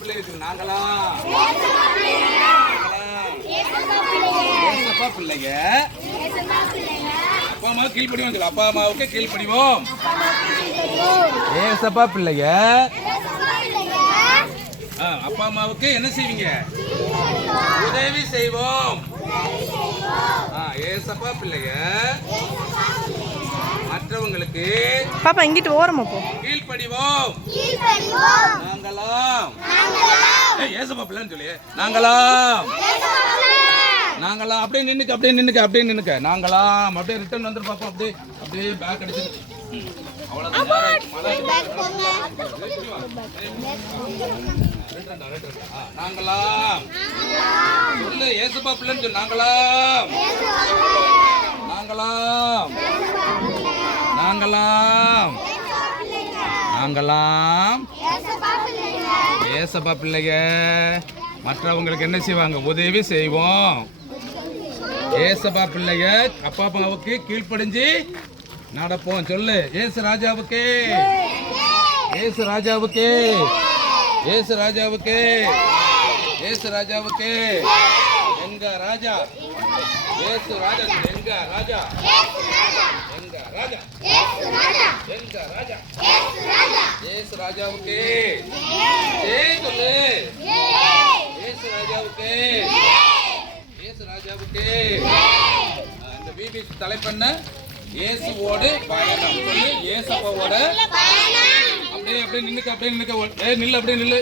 பிள்ளை இருக்கு. நாங்களா ஏசப்பா பிள்ளைங்க அப்பா அம்மா கீழ்படிவோம் சொல்லு. அப்பா அம்மாவுக்கு கீழ்படிவோம். ஏசப்பா பிள்ளைங்க அப்பா அம்மாவுக்கு என்ன செய்வீங்க? உதவி செய்வோம். ஏசப்பா பிள்ளைங்க மற்றவங்களுக்கு பாப்பா இங்கிட்டு ஓரமா போ. கீழ்படிவோம். நாங்களாம் ஏசப்பா பிள்ளைன்னு சொல்லி நாங்களாம் அப்படியே நின்னுக்க. நாங்களாம் அப்படியே ரிட்டர்ன் வந்துட்டு பார்ப்போம். அப்படியே பேக் அடிச்சு நாங்களாம் சொல்லு. ஏசப்பா பிள்ளைன்னு சொல்லு. நாங்களாம் ஏசப்பா பிள்ளைங்க மற்றவங்களுக்கு என்ன செய்வாங்க? உதவி செய்வோம். ஏசப்பா பிள்ளைங்க அப்பா அம்மாவுக்கு கீழ்ப்படிஞ்சு நடப்போம். சொல்லு. ஏசு ராஜாவுக்கு எங்க ராஜா ஏசு ராஜா எங்க ராஜா ஏசு ராஜாவுக்கு சொல்லு. ஏசு ராஜாவுக்கு இந்த பிபிசி தலைப்பண்ண இயேசுவோடு பயணம் சொல்லி. ஏசப்பாவோட அப்படியே நின்னுக்க. நில்லு.